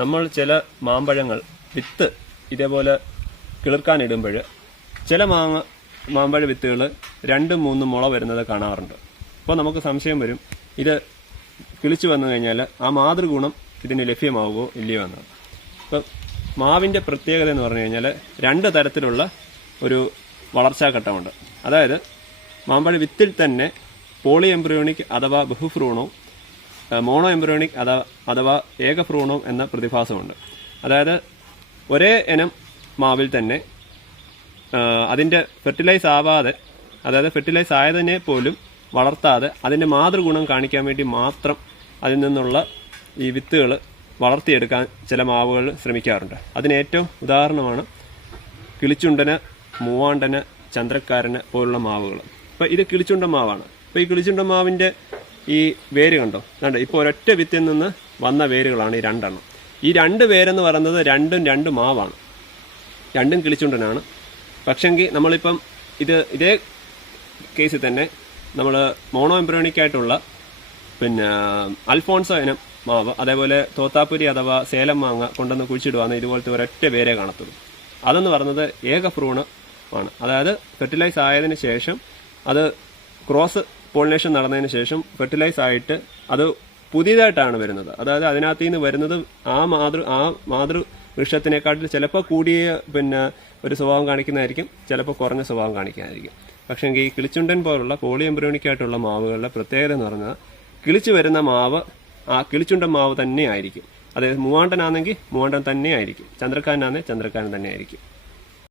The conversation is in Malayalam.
നമ്മൾ ചില മാമ്പഴങ്ങൾ വിത്ത് ഇതേപോലെ കിളിർക്കാനിടുമ്പോൾ ചില മാമ്പഴ വിത്തുകൾ 2-3 മുള വരുന്നത് കാണാറുണ്ട്. അപ്പോൾ നമുക്ക് സംശയം വരും, ഇത് കിളിച്ചു വന്നു കഴിഞ്ഞാൽ ആ മാതൃഗുണം ഇതിന് ലഭ്യമാവുമോ ഇല്ലയോ എന്നാണ്. ഇപ്പം മാവിൻ്റെ പ്രത്യേകത എന്ന് പറഞ്ഞു കഴിഞ്ഞാൽ 2 തരത്തിലുള്ള ഒരു വളർച്ചാഘട്ടമുണ്ട്. അതായത് മാമ്പഴ വിത്തിൽ തന്നെ പോളി എംബ്രിയോണിക് അഥവാ ബഹുഭ്രൂണവും മോണോ എംബ്രിയോണിക് അഥവാ ഏകഭ്രൂണവും എന്ന പ്രതിഭാസമുണ്ട്. അതായത് ഒരേ ഇനം മാവിൽ തന്നെ അതിൻ്റെ ഫെർട്ടിലൈസ് ആവാതെ, അതായത് ഫെർട്ടിലൈസ് ആയതിനെ പോലും വളർത്താതെ അതിൻ്റെ മാതൃഗുണം കാണിക്കാൻ വേണ്ടി മാത്രം അതിൽ നിന്നുള്ള ഈ വിത്തുകൾ വളർത്തിയെടുക്കാൻ ചില മാവുകൾ ശ്രമിക്കാറുണ്ട്. അതിന് ഏറ്റവും ഉദാഹരണമാണ് കിളിച്ചുണ്ടന്, മൂവാണ്ടന്, ചന്ദ്രക്കാരന് പോലുള്ള മാവുകൾ. അപ്പോൾ ഇത് കിളിച്ചുണ്ടൻ മാവാണ്. അപ്പോൾ ഈ കിളിച്ചുണ്ടൻ മാവിൻ്റെ ഈ വേര് കണ്ടോ, ഇപ്പോൾ ഒരൊറ്റ വിത്തിൽ നിന്ന് വന്ന വേരുകളാണ് ഈ 2 എണ്ണം. ഈ 2 വേരെന്ന് പറയുന്നത് 2 മാവാണ്, 2 കിളിച്ചുണ്ടനാണ്. പക്ഷെങ്കിൽ നമ്മളിപ്പം ഇതേ കേസിൽ തന്നെ നമ്മൾ മോണോ എംബ്രിയോണിക്കായിട്ടുള്ള അൽഫോൺസോ ഇനം മാവ്, അതേപോലെ തോത്താപ്പുരി അഥവാ സേലം മാങ്ങ കൊണ്ടുവന്ന് കുഴിച്ചിടുവാന്ന് ഇതുപോലത്തെ ഒരൊറ്റ വേരേ കാണത്തുള്ളൂ. അതെന്ന് പറയുന്നത് ഏകഭ്രൂണമാണ്. അതായത് ഫെർട്ടിലൈസ് ആയതിനു ശേഷം അത് ക്രോസ് പോളിനേഷൻ നടന്നതിന് ശേഷം ഫെർട്ടിലൈസ് ആയിട്ട് അത് പുതിയതായിട്ടാണ് വരുന്നത്. അതായത് അതിനകത്ത് നിന്ന് വരുന്നത് ആ മാതൃ വൃക്ഷത്തിനെക്കാട്ടിൽ ചിലപ്പോൾ കൂടിയ ഒരു സ്വഭാവം കാണിക്കുന്നതായിരിക്കും, ചിലപ്പോൾ കുറഞ്ഞ സ്വഭാവം കാണിക്കുന്നതായിരിക്കും. പക്ഷേ ഈ കിളിച്ചുണ്ടൻ പോലുള്ള പോളി എംബ്രിയോണിക്കായിട്ടുള്ള മാവുകളുടെ പ്രത്യേകത എന്ന് പറഞ്ഞാൽ കിളിച്ചു വരുന്ന മാവ് ആ കിളിച്ചുണ്ടൻ മാവ് തന്നെ ആയിരിക്കും. അതായത് മൂവാണ്ടനാണെങ്കിൽ മൂവാണ്ടൻ തന്നെ ആയിരിക്കും, ചന്ദ്രക്കാരനാണെങ്കിൽ ചന്ദ്രക്കാരൻ തന്നെ ആയിരിക്കും.